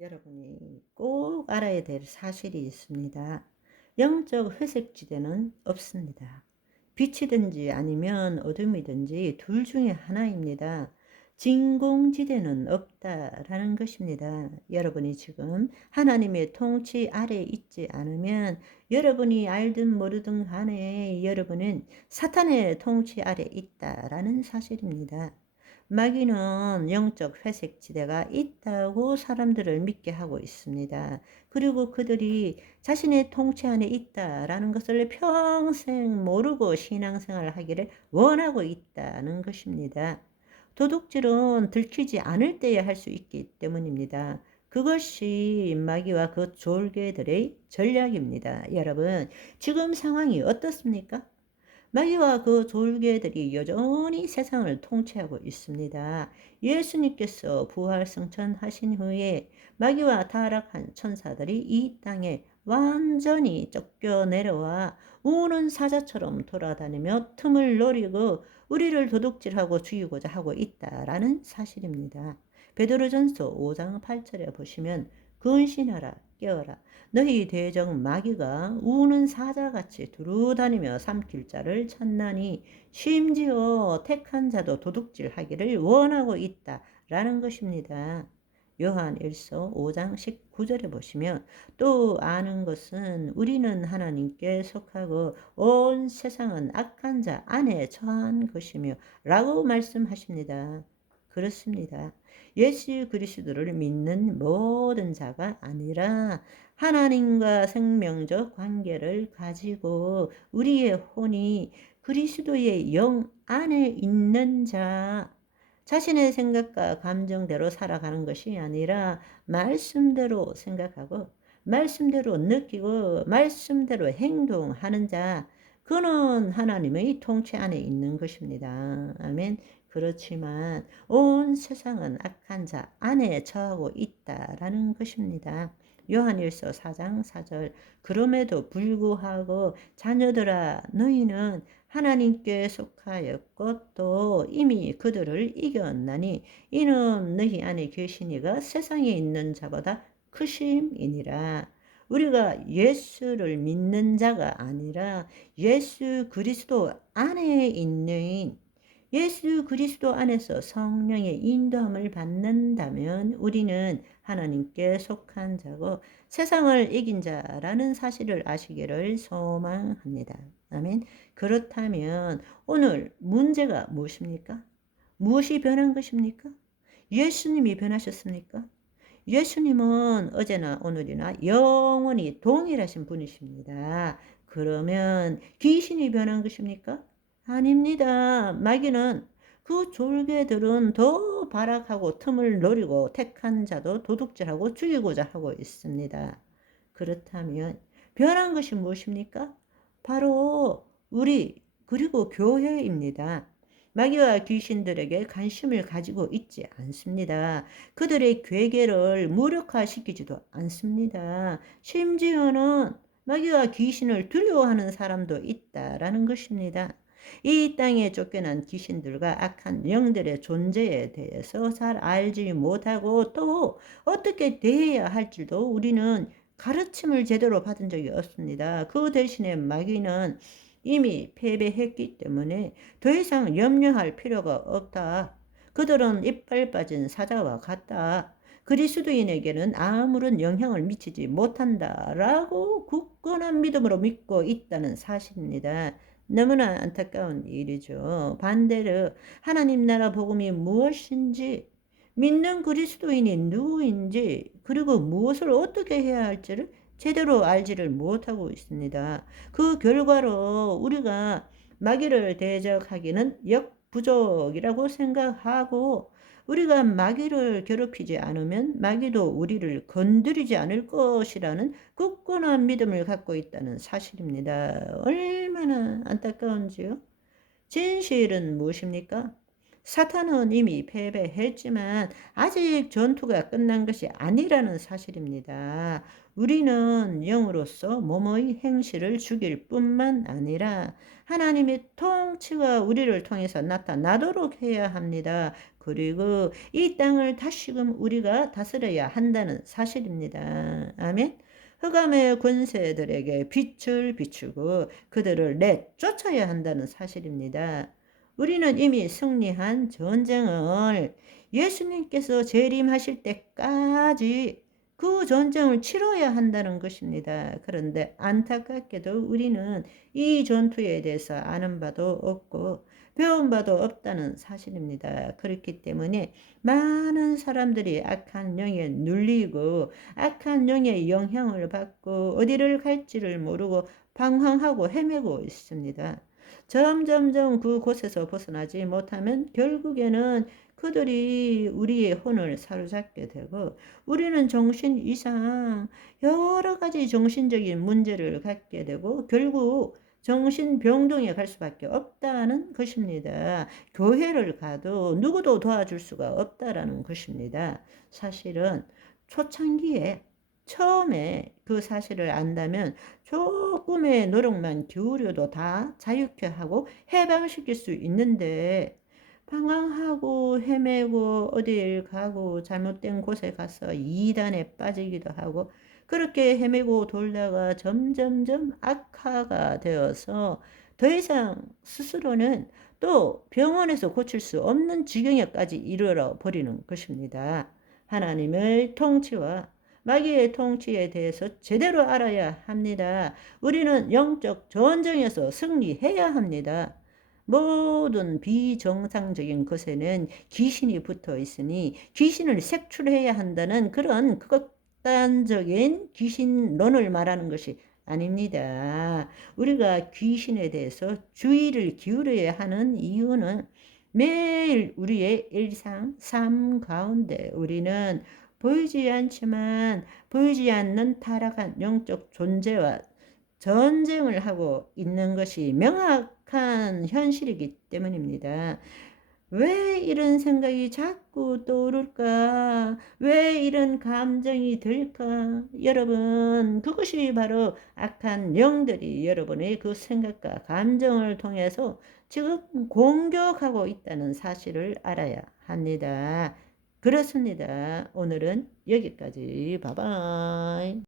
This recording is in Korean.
여러분이 꼭 알아야 될 사실이 있습니다. 영적 회색지대는 없습니다. 빛이든지 아니면 어둠이든지 둘 중에 하나입니다. 진공지대는 없다라는 것입니다. 여러분이 지금 하나님의 통치 아래 있지 않으면 여러분이 알든 모르든 간에 여러분은 사탄의 통치 아래 있다라는 사실입니다. 마귀는 영적 회색 지대가 있다고 사람들을 믿게 하고 있습니다. 그리고 그들이 자신의 통치 안에 있다라는 것을 평생 모르고 신앙생활을 하기를 원하고 있다는 것입니다. 도둑질은 들키지 않을 때에 할 수 있기 때문입니다. 그것이 마귀와 그 졸개들의 전략입니다. 여러분, 지금 상황이 어떻습니까? 마귀와 그 졸개들이 여전히 세상을 통치하고 있습니다. 예수님께서 부활 승천하신 후에 마귀와 타락한 천사들이 이 땅에 완전히 쫓겨내려와 우는 사자처럼 돌아다니며 틈을 노리고 우리를 도둑질하고 죽이고자 하고 있다라는 사실입니다. 베드로전서 5장 8절에 보시면 근신하라 깨어라 너희 대적 마귀가 우는 사자같이 두루다니며 삼킬 자를 찾나니 심지어 택한 자도 도둑질하기를 원하고 있다라는 것입니다. 요한 1서 5장 19절에 보시면 또 아는 것은 우리는 하나님께 속하고 온 세상은 악한 자 안에 처한 것이며 라고 말씀하십니다. 그렇습니다. 예수 그리스도를 믿는 모든 자가 아니라 하나님과 생명적 관계를 가지고 우리의 혼이 그리스도의 영 안에 있는 자, 자신의 생각과 감정대로 살아가는 것이 아니라 말씀대로 생각하고 말씀대로 느끼고 말씀대로 행동하는 자, 그는 하나님의 통치 안에 있는 것입니다. 아멘. 그렇지만 온 세상은 악한 자 안에 처하고 있다라는 것입니다. 요한일서 4장 4절 그럼에도 불구하고 자녀들아 너희는 하나님께 속하였고 또 이미 그들을 이겼나니 이는 너희 안에 계신 이가 세상에 있는 자보다 크심이니라. 우리가 예수를 믿는 자가 아니라 예수 그리스도 안에 있는 예수 그리스도 안에서 성령의 인도함을 받는다면 우리는 하나님께 속한 자고 세상을 이긴 자라는 사실을 아시기를 소망합니다. 아멘. 그렇다면 오늘 문제가 무엇입니까? 무엇이 변한 것입니까? 예수님이 변하셨습니까? 예수님은 어제나 오늘이나 영원히 동일하신 분이십니다. 그러면 귀신이 변한 것입니까? 아닙니다. 마귀는 그 졸개들은 더 발악하고 틈을 노리고 택한 자도 도둑질하고 죽이고자 하고 있습니다. 그렇다면 변한 것이 무엇입니까? 바로 우리 그리고 교회입니다. 마귀와 귀신들에게 관심을 가지고 있지 않습니다. 그들의 괴계를 무력화시키지도 않습니다. 심지어는 마귀와 귀신을 두려워하는 사람도 있다라는 것입니다. 이 땅에 쫓겨난 귀신들과 악한 영들의 존재에 대해서 잘 알지 못하고 또 어떻게 대해야 할지도 우리는 가르침을 제대로 받은 적이 없습니다. 그 대신에 마귀는 이미 패배했기 때문에 더 이상 염려할 필요가 없다. 그들은 이빨 빠진 사자와 같다. 그리스도인에게는 아무런 영향을 미치지 못한다라고 굳건한 믿음으로 믿고 있다는 사실입니다. 너무나 안타까운 일이죠. 반대로 하나님 나라 복음이 무엇인지 믿는 그리스도인이 누구인지 그리고 무엇을 어떻게 해야 할지를 제대로 알지를 못하고 있습니다. 그 결과로 우리가 마귀를 대적하기는 역부족이라고 생각하고 우리가 마귀를 괴롭히지 않으면 마귀도 우리를 건드리지 않을 것이라는 굳건한 믿음을 갖고 있다는 사실입니다. 얼마나 안타까운지요. 진실은 무엇입니까? 사탄은 이미 패배했지만 아직 전투가 끝난 것이 아니라는 사실입니다. 우리는 영으로서 몸의 행실을 죽일 뿐만 아니라 하나님의 통치가 우리를 통해서 나타나도록 해야 합니다. 그리고 이 땅을 다시금 우리가 다스려야 한다는 사실입니다. 아멘. 흑암의 권세들에게 빛을 비추고 그들을 내쫓아야 한다는 사실입니다. 우리는 이미 승리한 전쟁을 예수님께서 재림하실 때까지 그 전쟁을 치러야 한다는 것입니다. 그런데 안타깝게도 우리는 이 전투에 대해서 아는 바도 없고 배운 바도 없다는 사실입니다. 그렇기 때문에 많은 사람들이 악한 영에 눌리고 악한 영의 영향을 받고 어디를 갈지를 모르고 방황하고 헤매고 있습니다. 점점점 그곳에서 벗어나지 못하면 결국에는 그들이 우리의 혼을 사로잡게 되고 우리는 정신 이상 여러 가지 정신적인 문제를 갖게 되고 결국 정신병동에 갈 수밖에 없다는 것입니다. 교회를 가도 누구도 도와줄 수가 없다라는 것입니다. 사실은 초창기에 처음에 그 사실을 안다면 조금의 노력만 기울여도 다 자유케 하고 해방시킬 수 있는데 방황하고 헤매고 어딜 가고 잘못된 곳에 가서 이단에 빠지기도 하고 그렇게 헤매고 돌다가 점점점 악화가 되어서 더 이상 스스로는 또 병원에서 고칠 수 없는 지경에까지 이르러 버리는 것입니다. 하나님의 통치와 마귀의 통치에 대해서 제대로 알아야 합니다. 우리는 영적 전쟁에서 승리해야 합니다. 모든 비정상적인 것에는 귀신이 붙어 있으니 귀신을 색출해야 한다는 그런 극단적인 귀신론을 말하는 것이 아닙니다. 우리가 귀신에 대해서 주의를 기울여야 하는 이유는 매일 우리의 일상, 삶 가운데 우리는 보이지 않지만 보이지 않는 타락한 영적 존재와 전쟁을 하고 있는 것이 명확한 현실이기 때문입니다. 왜 이런 생각이 자꾸 떠오를까? 왜 이런 감정이 들까? 여러분, 그것이 바로 악한 영들이 여러분의 그 생각과 감정을 통해서 지금 공격하고 있다는 사실을 알아야 합니다. 그렇습니다. 오늘은 여기까지. 바이바이.